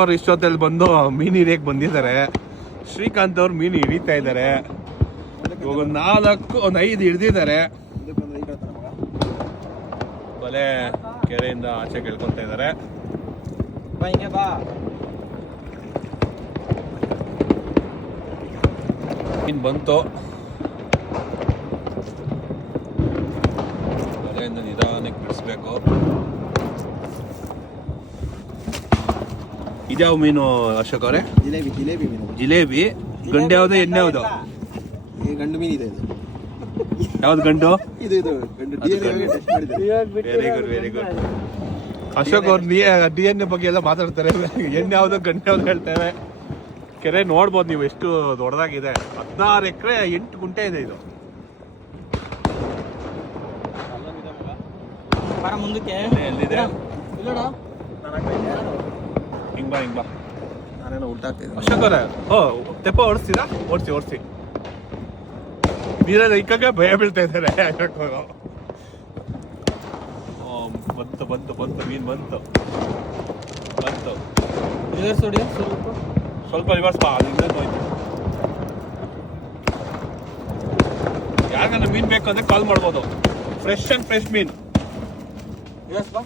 ಅವ್ರು ಇಷ್ಟೊತ್ತಲ್ಲಿ ಬಂದು ಮೀನು ಹಿಡಿಯಕ್ಕೆ ಬಂದಿದ್ದಾರೆ. ಶ್ರೀಕಾಂತ್ ಅವ್ರು ಮೀನು ಹಿಡಿತಾ ಇದ್ದಾರೆ. ಇವಾಗ ಒಂದು 5 ಹಿಡ್ದಿದ್ದಾರೆ. ಬಲೆ ಕೆರೆಯಿಂದ ಆಚೆ ಕೇಳ್ಕೊಂತ ಇದ್ದಾರೆ. ಮೀನು ಬಂತು. ಬಲೆಯಿಂದ ನಿಧಾನಕ್ಕೆ ಬಿಡಿಸ್ಬೇಕು. ಇದ್ಯಾವ ಮೀನು ಅಶೋಕ್ ಅವರೇ? ಜಿಲೇಬಿ ಮೀನು. ಜಿಲೇಬಿ. ಗಂಡು ಯಾವ್ದು ಎಣ್ಣೆ ಯಾವ್ದು? ಗಂಡು ಮೀನು ಇದೆ. ಯಾವ್ದು ಗಂಡು? ಇದು ಗಂಡು. Very good very good. Ashok ಅವ್ರು DNA ಬಗ್ಗೆ ಎಲ್ಲ ಮಾತಾಡ್ತಾರೆ. ಎಣ್ಣೆ ಯಾವ್ದು ಗಂಡು ಯಾವ್ದು ಹೇಳ್ತಾರೆ. ಕೆರೆ ನೋಡ್ಬೋದು ನೀವು ಎಷ್ಟು ದೊಡ್ಡದಾಗಿದೆ. 16 ಎಕರೆ 8 ಗುಂಟೆ ಇದೆ ಇದು. ಮುಂದಕ್ಕೆ ಎಲ್ಲಿದೆ? ಹಿಂಗ್ ಬಾ. ನಾನೇನೋ ಉಲ್ಟಾ ಆಗ್ತಿದ್ದೆ. ಅಶೋಕ್ ಅವರೇ, ತೆಪ್ಪ ಓಡಿಸ್ತೀರಾ? ಓಡಿಸಿ. ನೀರಲ್ಲಿ ಇಕ್ಕಕ್ಕೆ ಭಯ ಬೀಳ್ತಾ ಇದ್ದಾರೆ ಅಶೋಕ್ ಅವರು. ಬಂತು ಮೀನು ಬಂತು. ರಿವರ್ಸ್ ಹೊಡಿ ಸ್ವಲ್ಪ ರಿವರ್ಸ್ ಬಾ. ಅಲ್ಲಿಂದ ಹೋಯ್ತು. ಯಾರಿಗಾನ ಮೀನು ಬೇಕು ಅಂದ್ರೆ ಕಾಲ್ ಮಾಡ್ಬೋದು. ಫ್ರೆಶ್ ಮೀನು. ರಿವರ್ಸ್ ಬಾ.